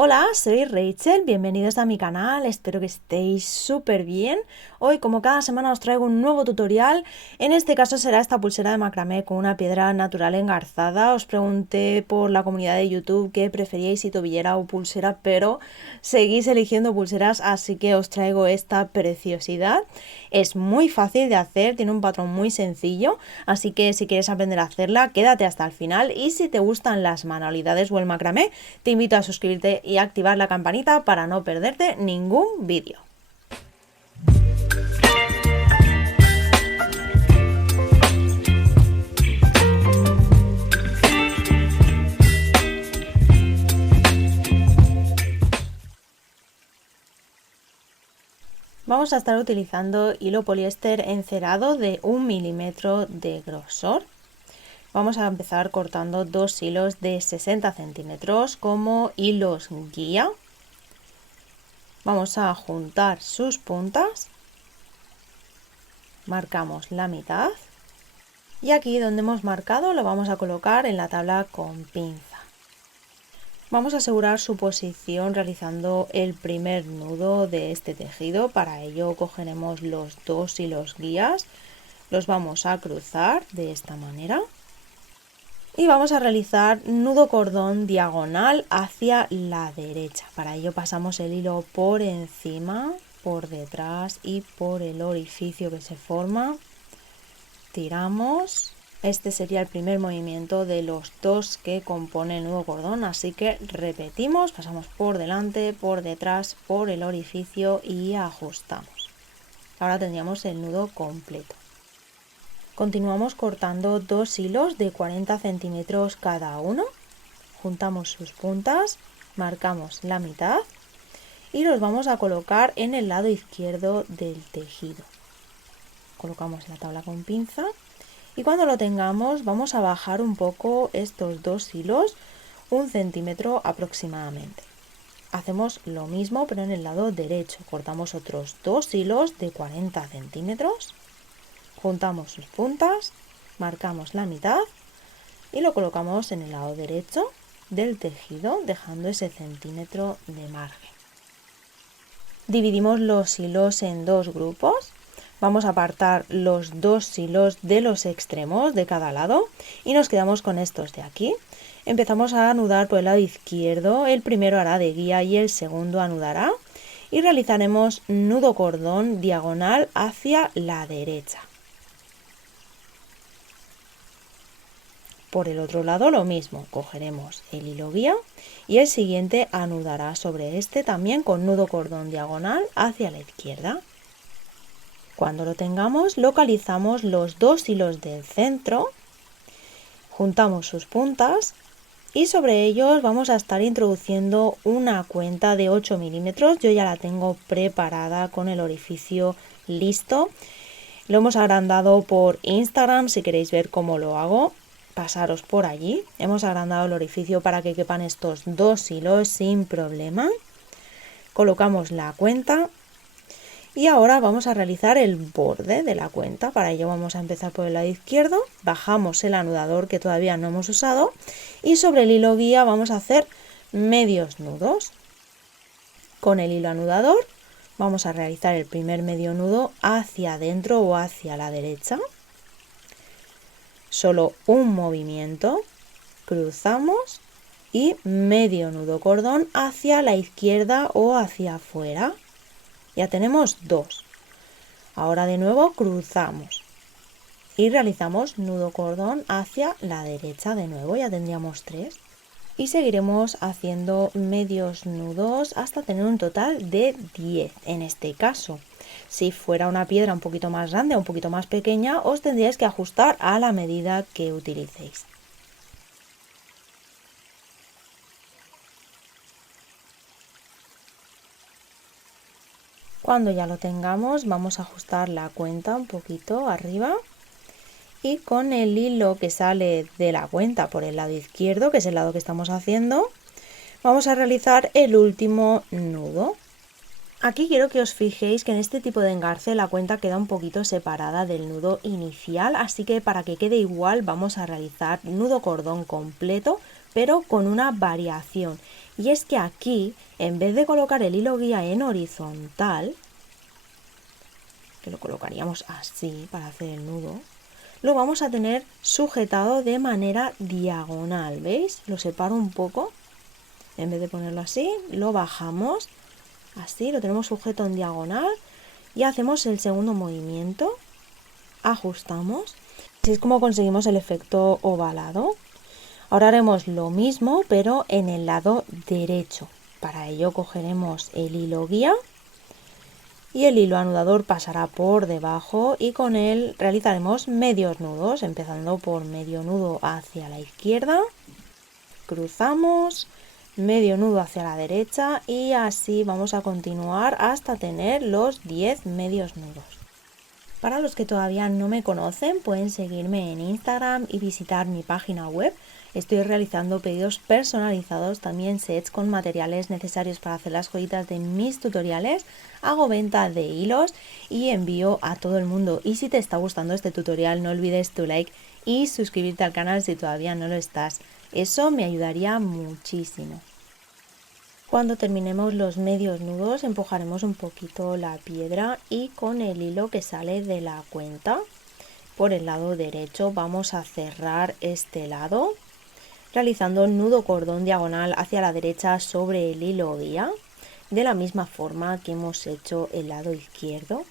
Hola, soy Rachel, bienvenidos a mi canal, espero que estéis súper bien. Hoy, como cada semana, os traigo un nuevo tutorial. En este caso será esta pulsera de macramé con una piedra natural engarzada. Os pregunté por la comunidad de YouTube qué preferíais, si tobillera o pulsera, pero seguís eligiendo pulseras, así que os traigo esta preciosidad. Es muy fácil de hacer, tiene un patrón muy sencillo, así que si quieres aprender a hacerla, quédate hasta el final. Y si te gustan las manualidades o el macramé, te invito a suscribirte y activar la campanita para no perderte ningún vídeo. Vamos a estar utilizando hilo poliéster encerado de 1 milímetro de grosor. Vamos a empezar cortando dos hilos de 60 centímetros como hilos guía. Vamos a juntar sus puntas, marcamos la mitad y aquí donde hemos marcado lo vamos a colocar en la tabla con pinza. Vamos a asegurar su posición realizando el primer nudo de este tejido. Para ello cogeremos los dos hilos guías, los vamos a cruzar de esta manera y vamos a realizar nudo cordón diagonal hacia la derecha. Para ello pasamos el hilo por encima, por detrás y por el orificio que se forma. Tiramos. Este sería el primer movimiento de los dos que componen el nudo cordón, así que repetimos, pasamos por delante, por detrás, por el orificio y ajustamos. Ahora tendríamos el nudo completo. Continuamos cortando dos hilos de 40 centímetros cada uno, juntamos sus puntas, marcamos la mitad y los vamos a colocar en el lado izquierdo del tejido. Colocamos la tabla con pinza. Y cuando lo tengamos vamos a bajar un poco estos dos hilos, 1 centímetro aproximadamente. Hacemos lo mismo pero en el lado derecho. Cortamos otros dos hilos de 40 centímetros, juntamos sus puntas, marcamos la mitad y lo colocamos en el lado derecho del tejido dejando ese centímetro de margen. Dividimos los hilos en dos grupos. Vamos a apartar los dos hilos de los extremos de cada lado y nos quedamos con estos de aquí. Empezamos a anudar por el lado izquierdo, el primero hará de guía y el segundo anudará y realizaremos nudo cordón diagonal hacia la derecha. Por el otro lado lo mismo, cogeremos el hilo guía y el siguiente anudará sobre este también con nudo cordón diagonal hacia la izquierda. Cuando lo tengamos, localizamos los dos hilos del centro, juntamos sus puntas y sobre ellos vamos a estar introduciendo una cuenta de 8 milímetros. Yo ya la tengo preparada con el orificio listo. Lo hemos agrandado por Instagram, si queréis ver cómo lo hago, pasaros por allí. Hemos agrandado el orificio para que quepan estos dos hilos sin problema. Colocamos la cuenta. Y ahora vamos a realizar el borde de la cuenta. Para ello vamos a empezar por el lado izquierdo, bajamos el anudador que todavía no hemos usado y sobre el hilo guía vamos a hacer medios nudos. Con el hilo anudador vamos a realizar el primer medio nudo hacia adentro o hacia la derecha. Solo un movimiento, cruzamos y medio nudo cordón hacia la izquierda o hacia afuera. Ya tenemos dos. Ahora de nuevo cruzamos y realizamos nudo cordón hacia la derecha de nuevo, ya tendríamos tres. Y seguiremos haciendo medios nudos hasta tener un total de 10 en este caso. Si fuera una piedra un poquito más grande o un poquito más pequeña, os tendríais que ajustar a la medida que utilicéis. Cuando ya lo tengamos vamos a ajustar la cuenta un poquito arriba y con el hilo que sale de la cuenta por el lado izquierdo, que es el lado que estamos haciendo, vamos a realizar el último nudo. Aquí quiero que os fijéis que en este tipo de engarce la cuenta queda un poquito separada del nudo inicial, así que para que quede igual vamos a realizar nudo cordón completo pero con una variación. Y es que aquí, en vez de colocar el hilo guía en horizontal, que lo colocaríamos así para hacer el nudo, lo vamos a tener sujetado de manera diagonal, ¿veis? Lo separo un poco, en vez de ponerlo así, lo bajamos, así, lo tenemos sujeto en diagonal y hacemos el segundo movimiento, ajustamos, así es como conseguimos el efecto ovalado. Ahora haremos lo mismo, pero en el lado derecho. Para ello cogeremos el hilo guía y el hilo anudador pasará por debajo y con él realizaremos medios nudos, empezando por medio nudo hacia la izquierda, cruzamos, medio nudo hacia la derecha y así vamos a continuar hasta tener los 10 medios nudos. Para los que todavía no me conocen, pueden seguirme en Instagram y visitar mi página web. Estoy realizando pedidos personalizados, también sets con materiales necesarios para hacer las joyitas de mis tutoriales. Hago venta de hilos y envío a todo el mundo. Y si te está gustando este tutorial, no olvides tu like y suscribirte al canal si todavía no lo estás. Eso me ayudaría muchísimo. Cuando terminemos los medios nudos empujaremos un poquito la piedra y con el hilo que sale de la cuenta por el lado derecho vamos a cerrar este lado realizando nudo cordón diagonal hacia la derecha sobre el hilo guía de la misma forma que hemos hecho el lado izquierdo.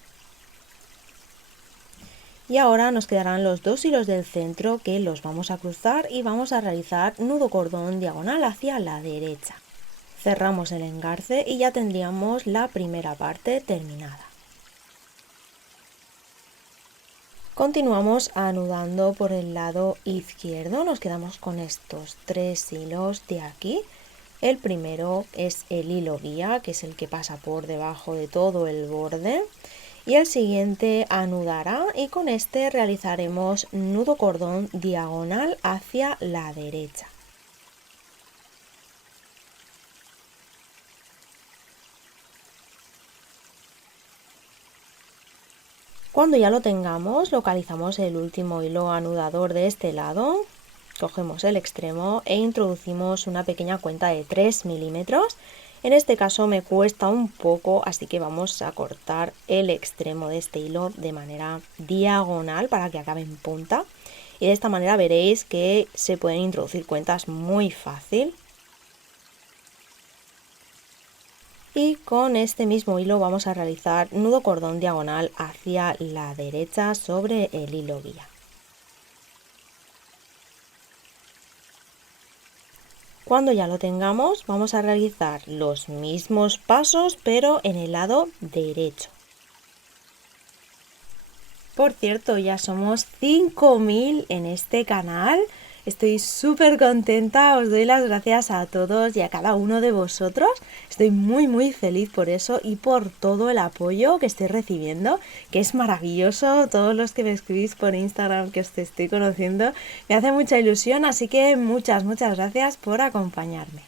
Y ahora nos quedarán los dos hilos del centro que los vamos a cruzar y vamos a realizar nudo cordón diagonal hacia la derecha. Cerramos el engarce y ya tendríamos la primera parte terminada. Continuamos anudando por el lado izquierdo, nos quedamos con estos 3 hilos de aquí. El primero es el hilo guía, que es el que pasa por debajo de todo el borde. Y el siguiente anudará y con este realizaremos nudo cordón diagonal hacia la derecha. Cuando ya lo tengamos, localizamos el último hilo anudador de este lado, cogemos el extremo e introducimos una pequeña cuenta de 3 milímetros. En este caso me cuesta un poco, así que vamos a cortar el extremo de este hilo de manera diagonal para que acabe en punta. Y de esta manera veréis que se pueden introducir cuentas muy fácil. Y con este mismo hilo vamos a realizar nudo cordón diagonal hacia la derecha sobre el hilo guía. Cuando ya lo tengamos vamos a realizar los mismos pasos pero en el lado derecho. Por cierto, ya somos 5000 en este canal. Estoy súper contenta, os doy las gracias a todos y a cada uno de vosotros. Estoy muy feliz por eso y por todo el apoyo que estoy recibiendo, que es maravilloso. Todos los que me escribís por Instagram, que os estoy conociendo, me hace mucha ilusión, así que muchas gracias por acompañarme.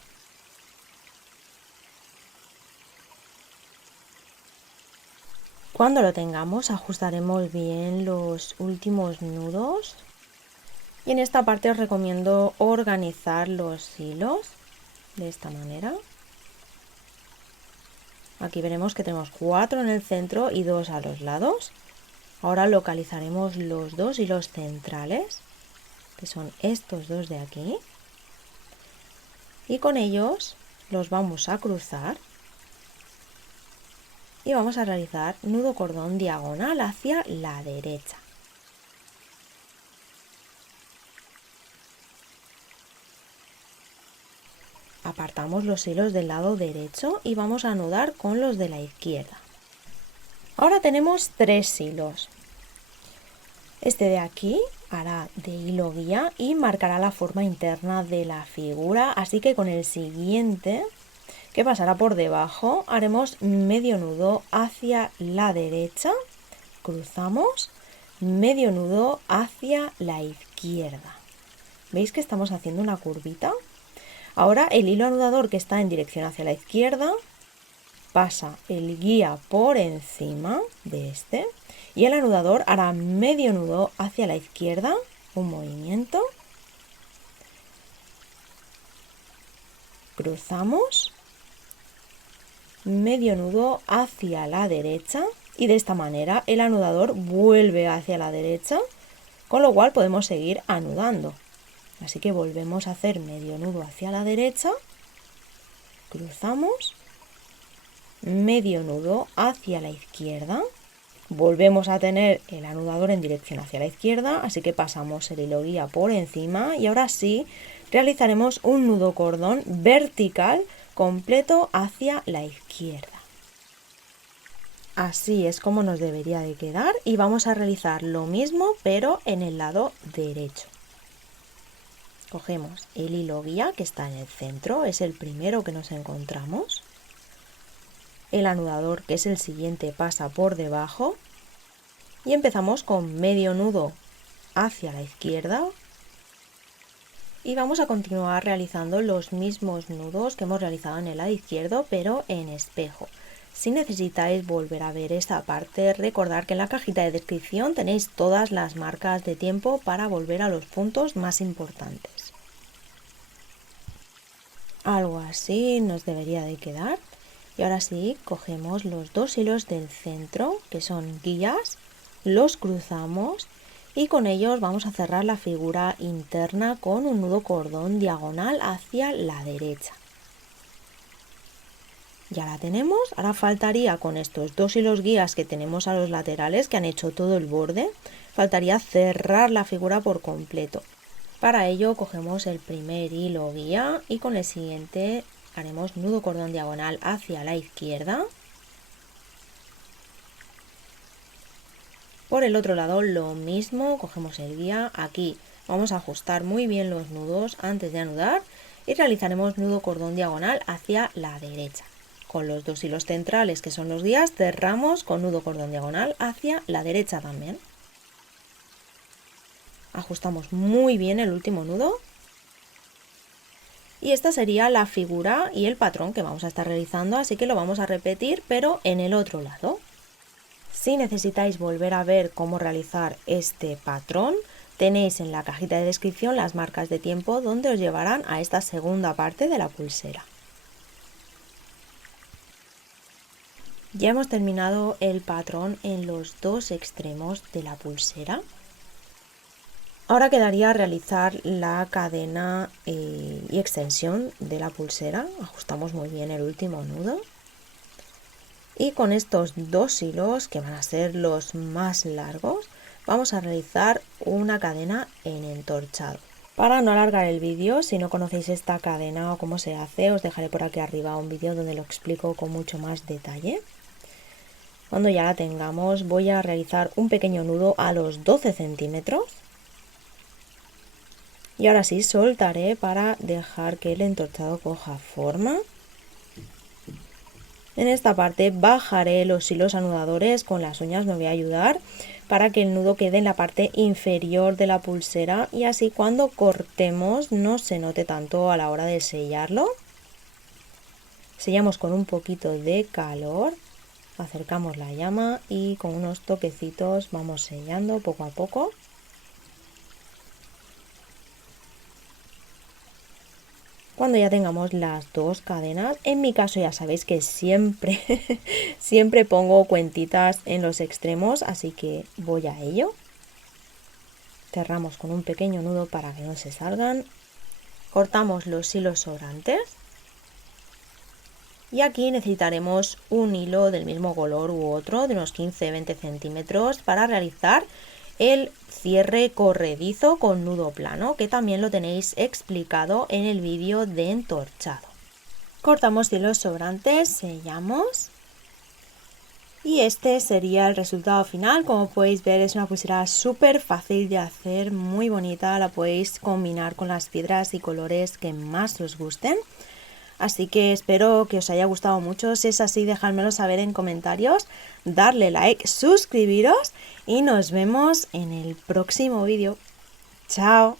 Cuando lo tengamos ajustaremos bien los últimos nudos y en esta parte os recomiendo organizar los hilos de esta manera. Aquí veremos que tenemos 4 en el centro y 2 a los lados. Ahora localizaremos los dos hilos centrales, que son estos dos de aquí, y con ellos los vamos a cruzar y vamos a realizar nudo cordón diagonal hacia la derecha. Apartamos los hilos del lado derecho y vamos a anudar con los de la izquierda. Ahora tenemos 3 hilos. Este de aquí hará de hilo guía y marcará la forma interna de la figura, así que con el siguiente, que pasará por debajo, haremos medio nudo hacia la derecha, cruzamos, medio nudo hacia la izquierda. ¿Veis que estamos haciendo una curvita? Ahora el hilo anudador que está en dirección hacia la izquierda pasa el guía por encima de este y el anudador hará medio nudo hacia la izquierda, un movimiento, cruzamos, medio nudo hacia la derecha y de esta manera el anudador vuelve hacia la derecha, con lo cual podemos seguir anudando. Así que volvemos a hacer medio nudo hacia la derecha, cruzamos, medio nudo hacia la izquierda, volvemos a tener el anudador en dirección hacia la izquierda, así que pasamos el hilo guía por encima y ahora sí realizaremos un nudo cordón vertical completo hacia la izquierda. Así es como nos debería de quedar y vamos a realizar lo mismo pero en el lado derecho. Cogemos el hilo guía que está en el centro, es el primero que nos encontramos. El anudador, que es el siguiente, pasa por debajo y empezamos con medio nudo hacia la izquierda y vamos a continuar realizando los mismos nudos que hemos realizado en el lado izquierdo pero en espejo. Si necesitáis volver a ver esta parte, recordad que en la cajita de descripción tenéis todas las marcas de tiempo para volver a los puntos más importantes. Algo así nos debería de quedar. Y ahora sí, cogemos los dos hilos del centro, que son guías, los cruzamos y con ellos vamos a cerrar la figura interna con un nudo cordón diagonal hacia la derecha. Ya la tenemos, ahora faltaría con estos dos hilos guías que tenemos a los laterales, que han hecho todo el borde, faltaría cerrar la figura por completo. Para ello cogemos el primer hilo guía y con el siguiente haremos nudo cordón diagonal hacia la izquierda. Por el otro lado lo mismo, cogemos el guía, aquí vamos a ajustar muy bien los nudos antes de anudar y realizaremos nudo cordón diagonal hacia la derecha. Con los dos hilos centrales que son los guías cerramos con nudo cordón diagonal hacia la derecha también. Ajustamos muy bien el último nudo. Y esta sería la figura y el patrón que vamos a estar realizando, así que lo vamos a repetir pero en el otro lado. Si necesitáis volver a ver cómo realizar este patrón, tenéis en la cajita de descripción las marcas de tiempo donde os llevarán a esta segunda parte de la pulsera. Ya hemos terminado el patrón en los dos extremos de la pulsera. Ahora quedaría realizar la cadena y extensión de la pulsera. Ajustamos muy bien el último nudo. Y con estos dos hilos, que van a ser los más largos, vamos a realizar una cadena en entorchado. Para no alargar el vídeo, si no conocéis esta cadena o cómo se hace, os dejaré por aquí arriba un vídeo donde lo explico con mucho más detalle. Cuando ya la tengamos, voy a realizar un pequeño nudo a los 12 centímetros. Y ahora sí, soltaré para dejar que el entorchado coja forma. En esta parte bajaré los hilos anudadores con las uñas, me voy a ayudar para que el nudo quede en la parte inferior de la pulsera y así cuando cortemos no se note tanto a la hora de sellarlo. Sellamos con un poquito de calor, acercamos la llama y con unos toquecitos vamos sellando poco a poco. Cuando ya tengamos las dos cadenas, en mi caso ya sabéis que siempre pongo cuentitas en los extremos, así que voy a ello. Cerramos con un pequeño nudo para que no se salgan. Cortamos los hilos sobrantes. Y aquí necesitaremos un hilo del mismo color u otro, de unos 15-20 centímetros, para realizar el cierre corredizo con nudo plano, que también lo tenéis explicado en el vídeo de entorchado. Cortamos hilos sobrantes, sellamos y este sería el resultado final. Como podéis ver, es una pulsera súper fácil de hacer, muy bonita, la podéis combinar con las piedras y colores que más os gusten. Así que espero que os haya gustado mucho. Si es así, dejádmelo saber en comentarios, darle like, suscribiros y nos vemos en el próximo vídeo. ¡Chao!